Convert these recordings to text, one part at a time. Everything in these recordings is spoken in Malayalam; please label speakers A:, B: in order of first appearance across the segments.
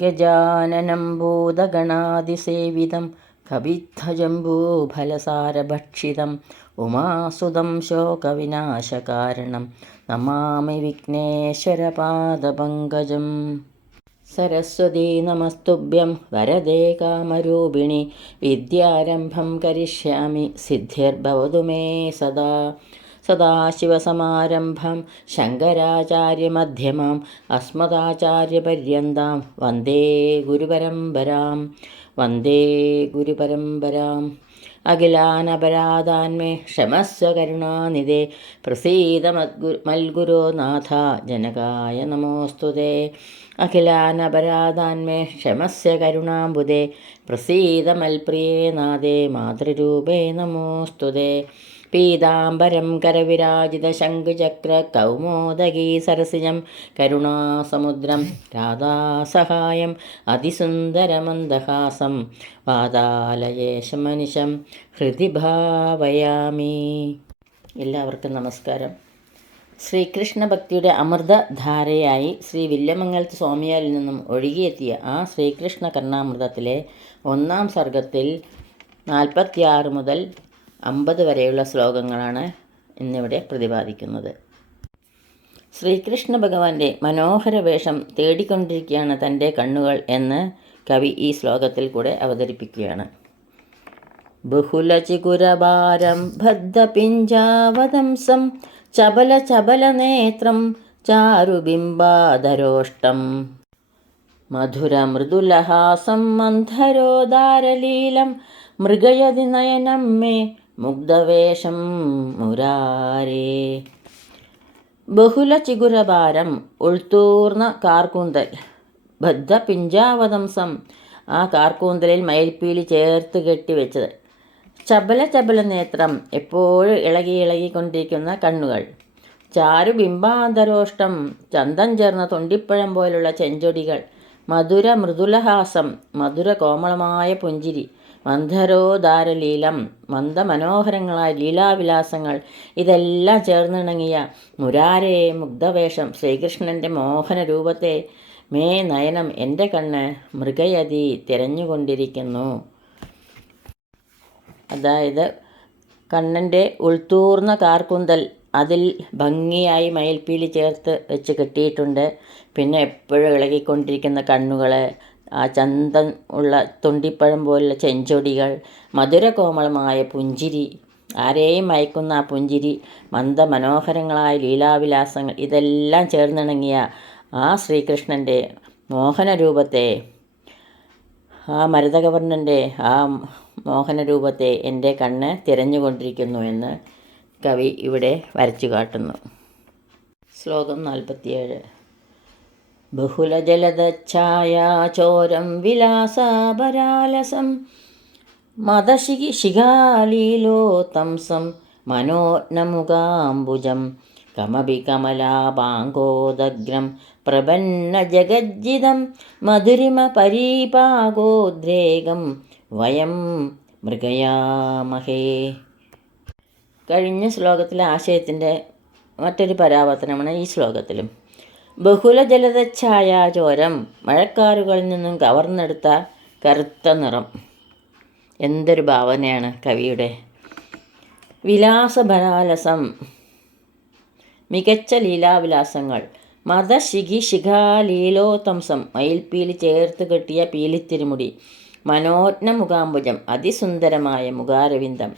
A: ഗജാനനം ഭൂതഗണാതിസേവിതം കവിദ്ധജംബൂഫലസാരഭക്ഷിതം ഉമാസുതം ശോകവിനാശകാരണം നമാമി വിഘ്നേശ്വരപാദപങ്കജം. സരസ്വതീ നമസ്തുഭ്യം വരദേ കാമരൂപിണി വിദ്യാരംഭം കരിഷ്യാമി സിദ്ധിർഭവതു മേ സദാ. സദാശിവസമാരംഭം. ശങ്കരാചാര്യമധ്യമാം. അസ്മദാചാര്യപര്യന്താം. വന്ദേ ഗുരുപരമ്പരാം. വന്ദേ ഗുരുപരമ്പരാം. അഖിലാനപരാധാന്മേ. ക്ഷമസ്വ കരുണാനിധേ. പ്രസീത മൽഗുരോ നാഥ. ജനകായ നമോസ്തുതേ. അഖിലാനപരാധാന്മേ. ക്ഷമസ്യ കരുണാംബുദേ പ്രസീത മൽപ്രിയേ നാഥേ. മാതൃരൂപേ നമോസ്തുതേ. പീതാംബരം കരവിരാജിത ശംഖുചക്ര കൗമോദകീ സരസിജം കരുണാസമുദ്രം രാധാസഹായം അതിസുന്ദരമന്ദഹാസം വാതാലയേശമനിശം ഹൃദി ഭാവയാമി എല്ലാവർക്കും നമസ്കാരം. ശ്രീകൃഷ്ണ ഭക്തിയുടെ അമൃതധാരയായി ശ്രീ വില്യമംഗലത്ത് സ്വാമിയാരിൽ നിന്നും ഒഴുകിയെത്തിയ ആ ശ്രീകൃഷ്ണ കർണാമൃതത്തിലെ ഒന്നാം സർഗത്തിൽ നാൽപ്പത്തിയാറ് മുതൽ അമ്പത് വരെയുള്ള ശ്ലോകങ്ങളാണ് ഇന്നിവിടെ പ്രതിപാദിക്കുന്നത്. ശ്രീകൃഷ്ണ ഭഗവാന്റെ മനോഹര വേഷം തേടിക്കൊണ്ടിരിക്കുകയാണ് തന്റെ കണ്ണുകൾ എന്ന് കവി ഈ ശ്ലോകത്തിൽ കൂടെ അവതരിപ്പിക്കുകയാണ്. ബഹുലചികുരഭാരം ചപല നേത്രം ചാരുബിംബാധരോഷ്ടം. മധുര മൃദുലഹാസം മന്ധരോദാരലീലം മൃഗയതി നയനം മേ മുഗ്ധവേഷം മുരാരേ. ബഹുല ചിഗുരഭാരം ഉൾത്തൂർന്ന കാർക്കൂന്തൽ. ബദ്ധ പിഞ്ചാവതംസം ആ കാർക്കൂന്തലിൽ മയിൽപ്പീലി ചേർത്ത് കെട്ടിവെച്ചത് ചപല ചബല നേത്രം എപ്പോഴും ഇളകി ഇളകിക്കൊണ്ടിരിക്കുന്ന കണ്ണുകൾ. ചാരുബിംബാന്തരോഷ്ടം ചന്തം ചേർന്ന തൊണ്ടിപ്പഴം പോലുള്ള ചെഞ്ചൊടികൾ മധുര മൃദുലഹാസം മധുര കോമളമായ പുഞ്ചിരി മന്ധരോദാരലീലം മന്ദമനോഹരങ്ങളായ ലീലാവിലാസങ്ങൾ ഇതെല്ലാം ചേർന്നിണങ്ങിയ മുരാരേ മുഗ്ധവേഷം ശ്രീകൃഷ്ണന്റെ മോഹന രൂപത്തെ മേ നയനം എന്റെ കണ്ണ് മൃഗയതി തിരഞ്ഞുകൊണ്ടിരിക്കുന്നു. അതായത് കണ്ണന്റെ ഉൾത്തൂർന്ന കാർക്കുന്തൽ അതിൽ ഭംഗിയായി മയിൽപ്പീലി ചേർത്ത് വെച്ച് കെട്ടിയിട്ടുണ്ട്. പിന്നെ എപ്പോഴും ഇളകിക്കൊണ്ടിരിക്കുന്ന കണ്ണുകൾ ആ ചന്തം ഉള്ള തൊണ്ടിപ്പഴം പോലുള്ള ചെഞ്ചൊടികൾ മധുരകോമളമായ പുഞ്ചിരി ആരെയും മയക്കുന്ന ആ പുഞ്ചിരി മന്ദമനോഹരങ്ങളായ ലീലാവിലാസങ്ങൾ ഇതെല്ലാം ചേർന്നിണങ്ങിയ ആ ശ്രീകൃഷ്ണന്റെ മോഹനരൂപത്തെ ആ മരതകവർണന്റെ ആ മോഹനരൂപത്തെ എന്റെ കണ്ണ് തിരഞ്ഞുകൊണ്ടിരിക്കുന്നു എന്ന് കവി ഇവിടെ വരച്ചു കാട്ടുന്നു. ശ്ലോകം നാൽപ്പത്തിയേഴ്. ബഹുലജലദച്ഛായാചോരം വിലാസാപരാലസം മതശിഖി ശിഖാലീലോത്തംസം മനോജ്ഞമുഖാംബുജം കമപി കമലാപാങ്കോദഗ്രം പ്രപന്ന ജഗജ്ജിതം മധുരിമ പരീപാകോദ്രേകം വയം മൃഗയാമഹേ. കഴിഞ്ഞ ശ്ലോകത്തിലെ ആശയത്തിന്റെ മറ്റൊരു പരാവർത്തനമാണ് ഈ ശ്ലോകത്തിലും. ബഹുല ചോരം മഴക്കാറുകളിൽ നിന്നും കവർന്നെടുത്ത കറുത്ത നിറം. എന്തൊരു ഭാവനയാണ് കവിയുടെ. വിലാസഭരാലസം. മികച്ച ലീലാവിലാസങ്ങൾ. മതശിഖി ശിഖാലീലോതംസം മയിൽപ്പീലി ചേർത്ത് കെട്ടിയ പീലിത്തിരുമുടി. മനോജ്ഞ മുഖാംബുജം. അതിസുന്ദരമായ മുഖാരവിന്ദം.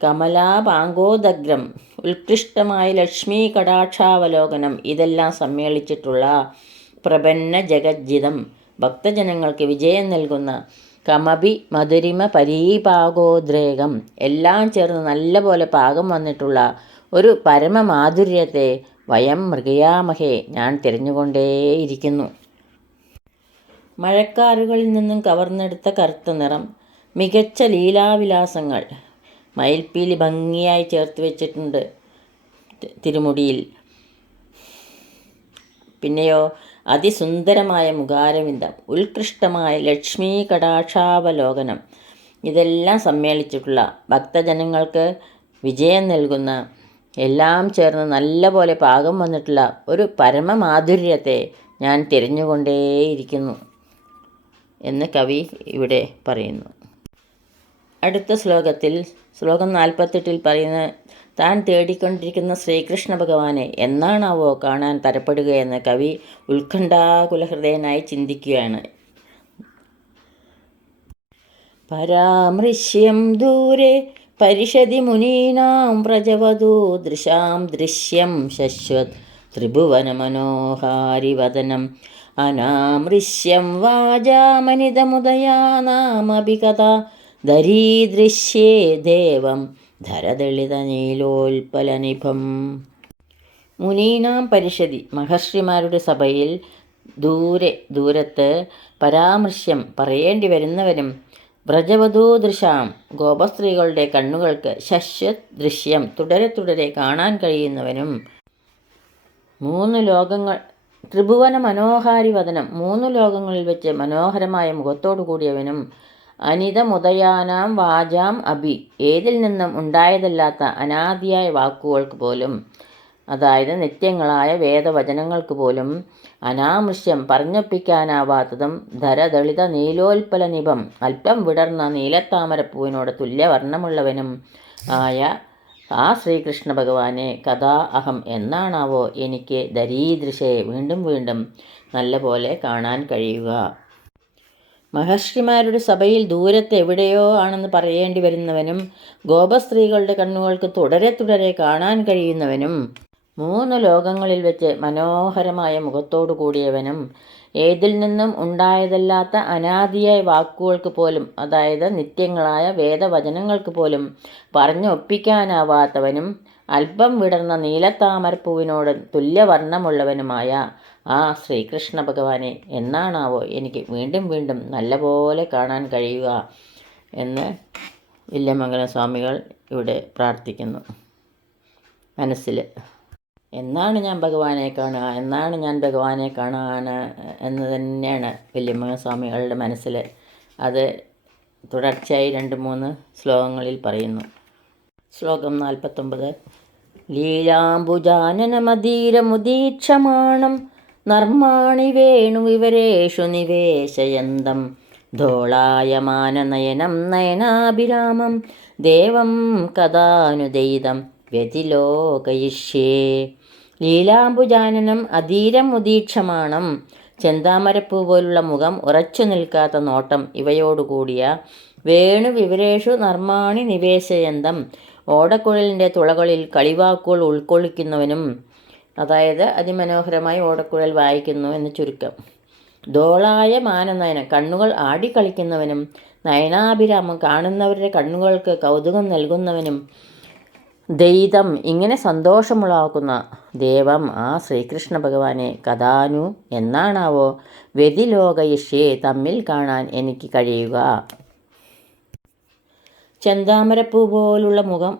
A: കമലാപാങ്കോദഗ്രം ഉത്കൃഷ്ടമായ ലക്ഷ്മി കടാക്ഷാവലോകനം ഇതെല്ലാം സമ്മേളിച്ചിട്ടുള്ള പ്രപന്ന ജഗജ്ജിതം. ഭക്തജനങ്ങൾക്ക് വിജയം നൽകുന്ന കമപി മധുരിമ പരീപാകോദ്രേകം എല്ലാം ചേർന്ന് നല്ലപോലെ പാകം വന്നിട്ടുള്ള ഒരു പരമമാധുര്യത്തെ വയം മൃഗയാമഹേ ഞാൻ തിരഞ്ഞുകൊണ്ടേയിരിക്കുന്നു. മഴക്കാറുകളിൽ നിന്നും കവർന്നെടുത്ത കറുത്ത നിറം മികച്ച ലീലാവിലാസങ്ങൾ മയിൽപ്പീലി ഭംഗിയായി ചേർത്ത് വെച്ചിട്ടുണ്ട് തിരുമുടിയിൽ. പിന്നെയോ അതിസുന്ദരമായ മുഖാരവിന്ദം ഉത്കൃഷ്ടമായ ലക്ഷ്മി കടാക്ഷാവലോകനം. ഇതെല്ലാം സമ്മേളിച്ചിട്ടുള്ള ഭക്തജനങ്ങൾക്ക് വിജയം നൽകുന്ന എല്ലാം ചേർന്ന് നല്ലപോലെ പാകം വന്നിട്ടുള്ള ഒരു പരമമാധുര്യത്തെ ഞാൻ തിരഞ്ഞുകൊണ്ടേയിരിക്കുന്നു എന്ന് കവി ഇവിടെ പറയുന്നു. അടുത്ത ശ്ലോകത്തിൽ ശ്ലോകം നാൽപ്പത്തെട്ടിൽ പറയുന്ന താൻ തേടിക്കൊണ്ടിരിക്കുന്ന ശ്രീകൃഷ്ണ ഭഗവാനെ എന്നാണാവോ കാണാൻ തരപ്പെടുകയെന്ന് കവി ഉത്കണ്ഠാകുലഹൃദയനായി ചിന്തിക്കുകയാണ്. പരാമൃശ്യം ദൂരെ പരിഷതി മുനീനാം പ്രജവധൂ ദൃശാം ദൃശ്യം ശശ്വത് ത്രിഭുവനമനോഹാരിവദനം. അനാമൃശ്യം വാചാമനിതമുദയാനാമഭികഥ ദരീദൃശ്യേ ദേവം ധരദളിതനീലോൽപലനിഭം മുനീനാം പരിഷതി മഹർഷിമാരുടെ സഭയിൽ ദൂരെ ദൂരത്ത് പരാമർശ്യം പറയേണ്ടി വരുന്നവരും വ്രജവധൂദൃശാം ഗോപസ്ത്രീകളുടെ കണ്ണുകൾക്ക് ശശ്വത് ദൃശ്യം തുടരെ തുടരെ കാണാൻ കഴിയുന്നവനും മൂന്ന് ലോകങ്ങൾ ത്രിഭുവന മനോഹാരി വദനം മൂന്ന് ലോകങ്ങളിൽ വെച്ച് മനോഹരമായ മുഖത്തോടു കൂടിയവനും അനിതമുദയാനാം വാചാം അഭി. ഏതിൽ നിന്നും ഉണ്ടായതല്ലാത്ത അനാദിയായ വാക്കുകൾക്ക് പോലും അതായത് നിത്യങ്ങളായ വേദവചനങ്ങൾക്ക് പോലും അനാമൃശ്യം പറഞ്ഞൊപ്പിക്കാനാവാത്തതും ധരദളിത നീലോൽപലനിഭം അല്പം വിടർന്ന നീലത്താമരപ്പൂവിനോട് തുല്യവർണമുള്ളവനും ആയ ആ ശ്രീകൃഷ്ണ ഭഗവാനെ കഥാ അഹം എന്നാണാവോ എനിക്ക് ദരീദൃശയെ വീണ്ടും വീണ്ടും നല്ലപോലെ കാണാൻ കഴിയുക. മഹർഷിമാരുടെ സഭയിൽ ദൂരത്ത് എവിടെയോ ആണെന്ന് പറയേണ്ടി വരുന്നവനും ഗോപസ്ത്രീകളുടെ കണ്ണുകൾക്ക് തുടരെ തുടരെ കാണാൻ കഴിയുന്നവനും മൂന്ന് ലോകങ്ങളിൽ വെച്ച് മനോഹരമായ മുഖത്തോടു കൂടിയവനും ഏതിൽ നിന്നും ഉണ്ടായതല്ലാത്ത അനാദിയായ വാക്കുകൾക്ക് പോലും അതായത് നിത്യങ്ങളായ വേദവചനങ്ങൾക്ക് പോലും പറഞ്ഞു ഒപ്പിക്കാനാവാത്തവനും അല്പം വിടർന്ന നീലത്താമരപ്പൂവിനോട് തുല്യവർണമുള്ളവനുമായ ആ ശ്രീകൃഷ്ണ ഭഗവാനെ എന്നാണാവോ എനിക്ക് വീണ്ടും വീണ്ടും നല്ലപോലെ കാണാൻ കഴിയുക എന്ന് വില്യമംഗലം സ്വാമികൾ ഇവിടെ പ്രാർത്ഥിക്കുന്നു. മനസ്സിൽ എന്നാണ് ഞാൻ ഭഗവാനെ കാണുക? എന്നാണ് ഞാൻ ഭഗവാനെ കാണുക എന്ന് തന്നെയാണ് വില്യമംഗലം സ്വാമികളുടെ മനസ്സിൽ അത് തുടർച്ചയായി രണ്ട് മൂന്ന് ശ്ലോകങ്ങളിൽ പറയുന്നു. ശ്ലോകം നാൽപ്പത്തൊമ്പത്. ലീലാംബുജാനനമധീരമുദീക്ഷമാണം നർമാണി വേണു വിവരേഷു നിവേശയന്തം. ധോളായമാനനയനം നയനാഭിരാമം. ദേവം കഥാനുദൈതം വ്യതിലോകയിഷ്യേ. ലീലാംബുജാനനം അധീരം ഉദീക്ഷമാണം ചെന്താമരപ്പൂ പോലുള്ള മുഖം ഉറച്ചു നിൽക്കാത്ത നോട്ടം ഇവയോടുകൂടിയ വേണു വിവരേഷു നർമാണി നിവേശയന്തം. ഓടക്കുഴലിന്റെ തുളകളിൽ കളിവാക്കുകൾ ഉൾക്കൊള്ളിക്കുന്നവനും അതായത് അതിമനോഹരമായി ഓടക്കുഴൽ വായിക്കുന്നു എന്ന് ചുരുക്കം. ദോളായ മാനനയന കണ്ണുകൾ ആടിക്കളിക്കുന്നവനും നയനാഭിരാമം കാണുന്നവരുടെ കണ്ണുകൾക്ക് കൗതുകം നൽകുന്നവനും ദൈതം ഇങ്ങനെ സന്തോഷമുളവാക്കുന്ന ദേവം ആ ശ്രീകൃഷ്ണ ഭഗവാനെ കഥാനു എന്നാണാവോ? വ്യതിലോകയിഷ്യെ തമ്മിൽ കാണാൻ എനിക്ക് കഴിയുക. ചെന്താമരപ്പൂ പോലുള്ള മുഖം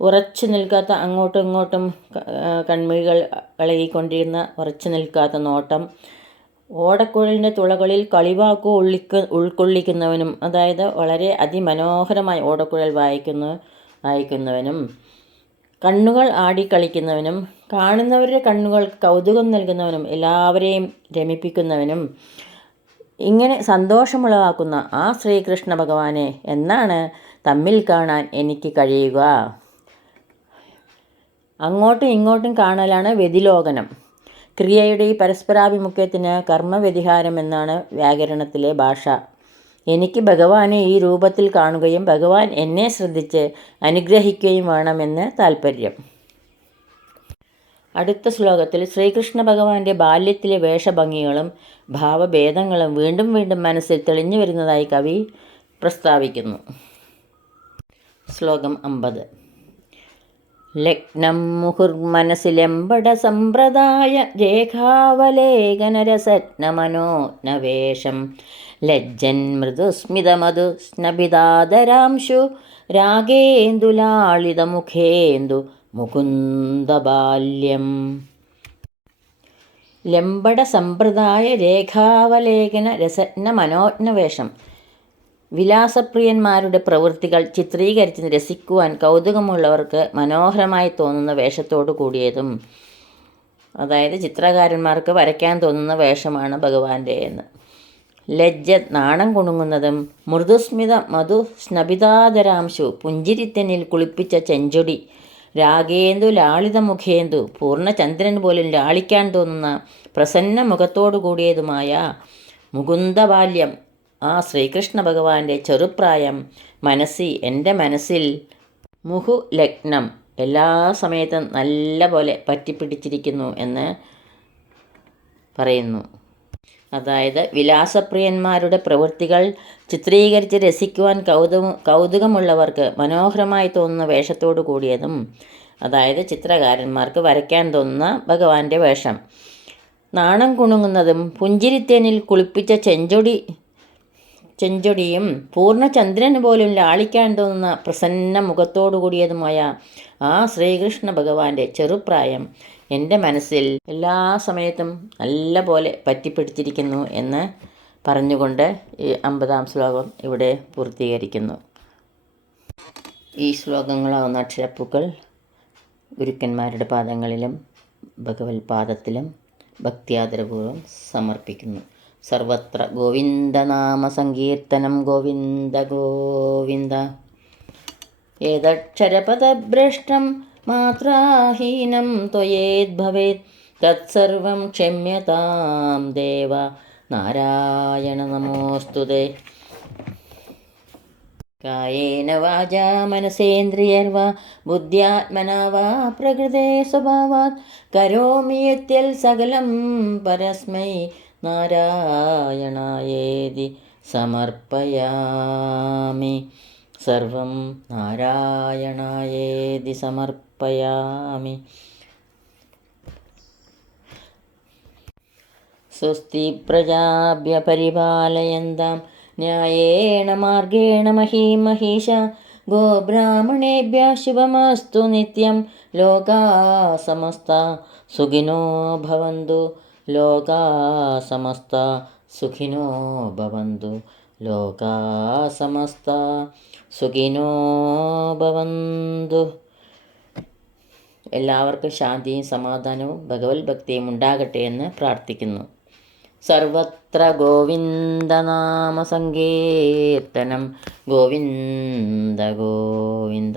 A: ഉറച്ചു നിൽക്കാത്ത അങ്ങോട്ടും ഇങ്ങോട്ടും കൺമിഴികൾ ഇളകിക്കൊണ്ടിരുന്ന ഉറച്ചു നിൽക്കാത്ത നോട്ടം. ഓടക്കുഴലിന്റെ തുളകളിൽ കളിവാക്കു ഉള്ളിക്ക് ഉൾക്കൊള്ളിക്കുന്നവനും അതായത് വളരെ അതിമനോഹരമായി ഓടക്കുഴൽ വായിക്കുന്നു വായിക്കുന്നവനും കണ്ണുകൾ ആടിക്കളിക്കുന്നവനും കാണുന്നവരുടെ കണ്ണുകൾ കൗതുകം നൽകുന്നവനും എല്ലാവരെയും രമിപ്പിക്കുന്നവനും ഇങ്ങനെ സന്തോഷമുളവാക്കുന്ന ആ ശ്രീകൃഷ്ണ ഭഗവാനെ എന്നാണ് തമ്മിൽ കാണാൻ എനിക്ക് കഴിയുക. അങ്ങോട്ടും ഇങ്ങോട്ടും കാണലാണ് വ്യതിലോകനം. ക്രിയയുടെ ഈ പരസ്പരാഭിമുഖ്യത്തിന് കർമ്മവ്യതിഹാരം എന്നാണ് വ്യാകരണത്തിലെ ഭാഷ. എനിക്ക് ഭഗവാനെ ഈ രൂപത്തിൽ കാണുകയും ഭഗവാൻ എന്നെ ശ്രദ്ധിച്ച് അനുഗ്രഹിക്കുകയും വേണമെന്ന് താൽപ്പര്യം അടുത്ത ശ്ലോകത്തിൽ ശ്രീകൃഷ്ണ ഭഗവാന്റെ ബാല്യത്തിലെ വേഷഭംഗികളും ഭാവഭേദങ്ങളും വീണ്ടും വീണ്ടും മനസ്സിൽ തെളിഞ്ഞു വരുന്നതായി കവി പ്രസ്താവിക്കുന്നു. ശ്ലോകം അമ്പത്. ലഗ്നം മുഹുർമനസിലെമ്പട സമ്പ്രദായ രേഖാവലേഖനരസജ്ഞമനോനവേഷം ലജ്ജൻ മൃദുസ്മിതമധു സ്നപിതാദരാംശു രാഗേന്ദുലാളിതമുഖേന്ദു മുകുന്ദബാല്യം. ലംബട സമ്പ്രദായ രേഖാവലേഖന രസജ്ഞ മനോജ്ഞവേഷം വിലാസപ്രിയന്മാരുടെ പ്രവൃത്തികൾ ചിത്രീകരിച്ച് രസിക്കുവാൻ കൗതുകമുള്ളവർക്ക് മനോഹരമായി തോന്നുന്ന വേഷത്തോടു കൂടിയതും അതായത് ചിത്രകാരന്മാർക്ക് വരയ്ക്കാൻ തോന്നുന്ന വേഷമാണ് ഭഗവാന്റെ എന്ന് ലജ്ജ നാണം കുണുങ്ങുന്നതും മൃദുസ്മിത മധു സ്നപിതാദരാംശു പുഞ്ചിരിത്തനിൽ കുളിപ്പിച്ച ചെഞ്ചൊടി രാഗേന്ദു ലാളിത മുഖേന്ദു പൂർണചന്ദ്രൻ പോലും ലാളിക്കാൻ തോന്നുന്ന പ്രസന്ന മുഖത്തോടു കൂടിയതുമായ മുകുന്ദബാല്യം ആ ശ്രീകൃഷ്ണ ഭഗവാന്റെ ചെറുപ്രായം മനസ്സി എന്റെ മനസ്സിൽ മുഹു ലഗ്നം എല്ലാ സമയത്തും നല്ല പോലെ പറ്റിപ്പിടിച്ചിരിക്കുന്നു എന്ന് പറയുന്നു. അതായത് വിലാസപ്രിയന്മാരുടെ പ്രവൃത്തികൾ ചിത്രീകരിച്ച് രസിക്കുവാൻ കൗതുക കൗതുകമുള്ളവർക്ക് മനോഹരമായി തോന്നുന്ന വേഷത്തോടു കൂടിയതും അതായത് ചിത്രകാരന്മാർക്ക് വരയ്ക്കാൻ തോന്നുന്ന ഭഗവാന്റെ വേഷം. നാണം കുണുങ്ങുന്നതും പുഞ്ചിരിത്തേനിൽ കുളിപ്പിച്ച ചെഞ്ചൊടി ചെഞ്ചൊടിയും പൂർണചന്ദ്രന് പോലും ലാളിക്കാൻ തോന്നുന്ന പ്രസന്ന മുഖത്തോടു കൂടിയതുമായ ആ ശ്രീകൃഷ്ണ ഭഗവാന്റെ ചെറുപ്രായം എന്റെ മനസ്സിൽ എല്ലാ സമയത്തും നല്ല പോലെ പറ്റിപ്പിടിച്ചിരിക്കുന്നു എന്ന് പറഞ്ഞുകൊണ്ട് ഈ അമ്പതാം ശ്ലോകം ഇവിടെ പൂർത്തീകരിക്കുന്നു. ഈ ശ്ലോകങ്ങളാവുന്ന അക്ഷരപ്പൂക്കൾ ഗുരുക്കന്മാരുടെ പാദങ്ങളിലും ഭഗവത് പാദത്തിലും ഭക്തിയാദരപൂർവം സമർപ്പിക്കുന്നു. സർവത്ര ഗോവിന്ദനാമ സങ്കീർത്തനം ഗോവിന്ദ ഗോവിന്ദ. ഏതക്ഷരപദഭ്രഷ്ടം മാത്രാഹീനം ത്വയേദ്ഭവേത് തത്സർവം ക്ഷമ്യതാം ദേവ നാരായണ നമോസ്തുതേ കായേന വാച മനസേന്ദ്രിയർവ ബുദ്ധ്യാത്മനാ വാ പ്രകൃതേ സ്വഭാവാത്. കരോമി യത്യൽ സകലം പരസ്മൈ നാരായണായേതി സമർപ്പയാമി. സർവം നാരായണായേതി സമർപ്പയാമി. സ്വസ്തി പ്രജാഭ്യ പരിപാലയന്താം. ന്യായേണ മാർഗേണ മഹീം മഹീഷ ഗോബ്രാഹ്മണേഭ്യ ശുഭമസ്തു നിത്യം. ലോകാ സമസ്ത സുഖിനോ ഭവന്തു. ലോകാ സമസ്ത സുഖിനോ ഭവന്തു. ലോകാ സമസ്ത സുഖിനോ ഭവന്തു. എല്ലാവർക്കും ശാന്തിയും സമാധാനവും ഭഗവത് ഭക്തിയും ഉണ്ടാകട്ടെ എന്ന് പ്രാർത്ഥിക്കുന്നു. സർവത്ര ഗോവിന്ദനാമ സങ്കീർത്തനം. ഗോവിന്ദ ഗോവിന്ദ